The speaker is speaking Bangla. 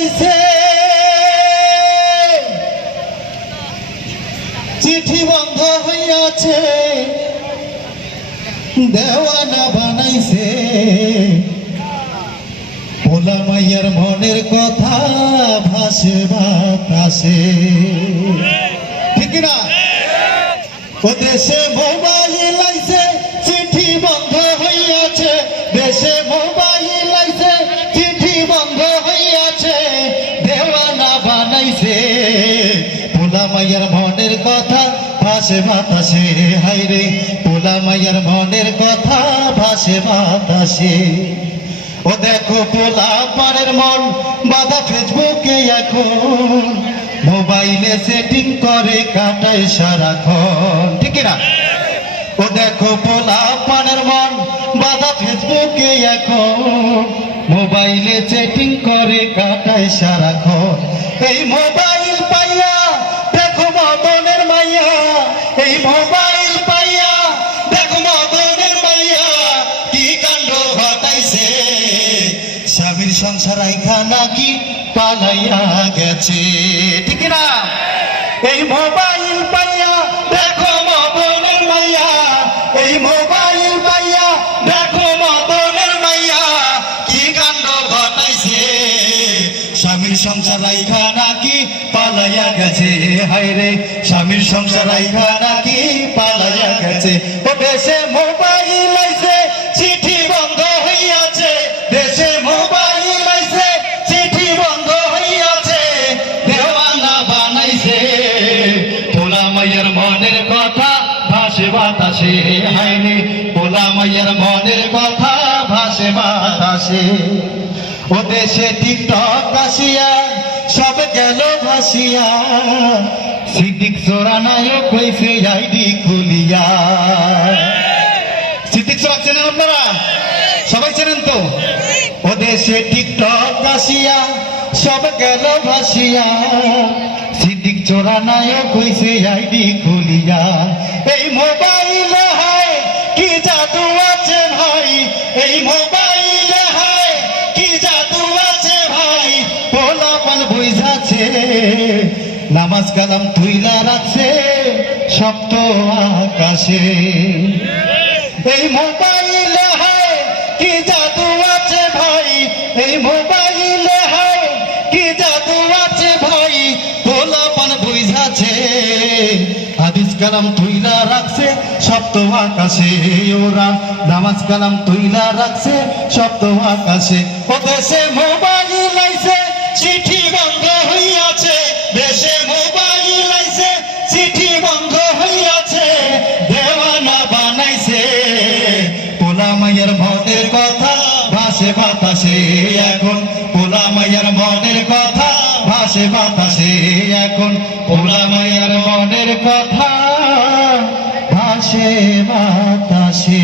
বানাইছে চিঠি বন্ধ হইয়াছে দেওয়ানা বানাইছে পোলা মাইয়ার মনের কথা ভাসে বাতাসে ঠিক না ও দেশে মোবাইল আইছে চিঠি বন্ধ হইয়াছে দেশে মোবাইল আইছে চিঠি বন্ধ হইয়াছে দেওয়ানা বানাইছে পোলা মাইয়ার মনের কথা ভাসে বাতাসে হাইরে পোলা মাইয়ার মনের কথা ভাসে বাতাসে ও দেখো পোলা পারের মন বাধা ফেসবুকে এখন মোবাইলে সেটিং করে কাটায় সারাক্ষণ ঠিক না ও দেখো পোলা পারের মন বাধা ফেসবুকে এখন মোবাইলে সেটিং করে কাটায় সারাক্ষণ এই মোবাইল পাইয়া দেখো মদনের মাইয়া এই মোবাইল পাইয়া দেখো মদনের মাইয়া কি কাণ্ড ঘটাইছে স্বামীর সংসার আইখা নাকি পালাইয়া গেছে ঠিক না এই মোবাইল পাইয়া দেখো মদনের মাইয়া এই মোবাইল পাইয়া দেখো মদনের মাইয়া কি কাণ্ড ঘটাইছে স্বামীর সংসার আইখা নাকি পালাইয়া গেছে হায়রে স্বামীর সংসার আইখা নাকি পালাইয়া গেছে ও দেশে মোবাইল আইছে চিঠি বন্ধ হইয়াছে দেশে মোবাইল আইছে চিঠি বন্ধ হইয়াছে দেওয়ানা বানাইছে পোলা মাইয়ার মনের কথা ভাসে বাতাসে হায়রে পোলা মাইয়ার মনের কথা ভাসে বাতাসে ও দেশে টিকটক আসিয়া সব গেল ভাসিয়া সিদ্দিক চোরা নায়ক হইছে আইডি খুলিয়া সিদ্দিক চোরা চেনেন আপনারা সবাই চেনেন তো ও দেশে টিকটক আসিয়া সব গেল ভাসিয়া সিদ্দিক চোরা নায়ক হইছে আইডি খুলিয়া এই মোবাইল হয় কি জাদু আছে ভাই এই মোবাইল হয় কি জাদু আছে ভাই পোলাপান বুঝাছে নামাজ কালাম তুইলা রাখছে সপ্ত আকাশে এই মোবাইল হয় কি জাদু আছে ভাই এই মোবাইল হয় কি জাদু আছে ভাই পোলাপান বুঝাছে হাদিস কালাম তুইলা রাখছে সপ্ত আকাশে ওরা নামাজ কালাম তুইলা রাখছে সপ্ত আকাশে ও দেশে মোবাইল আইছে চিঠি বন্ধ হইয়াছে দেশে মোবাইল আইছে চিঠি বন্ধ হইয়াছে দেওয়ানা বানাইছে পোলা মাইয়ার মনের কথা ভাসে বাতাসে এখন পোলা মাইয়ার মনের কথা ভাসে বাতাসে এখন পোলা মাইয়ার মনের কথা ভাসে বাতাসে।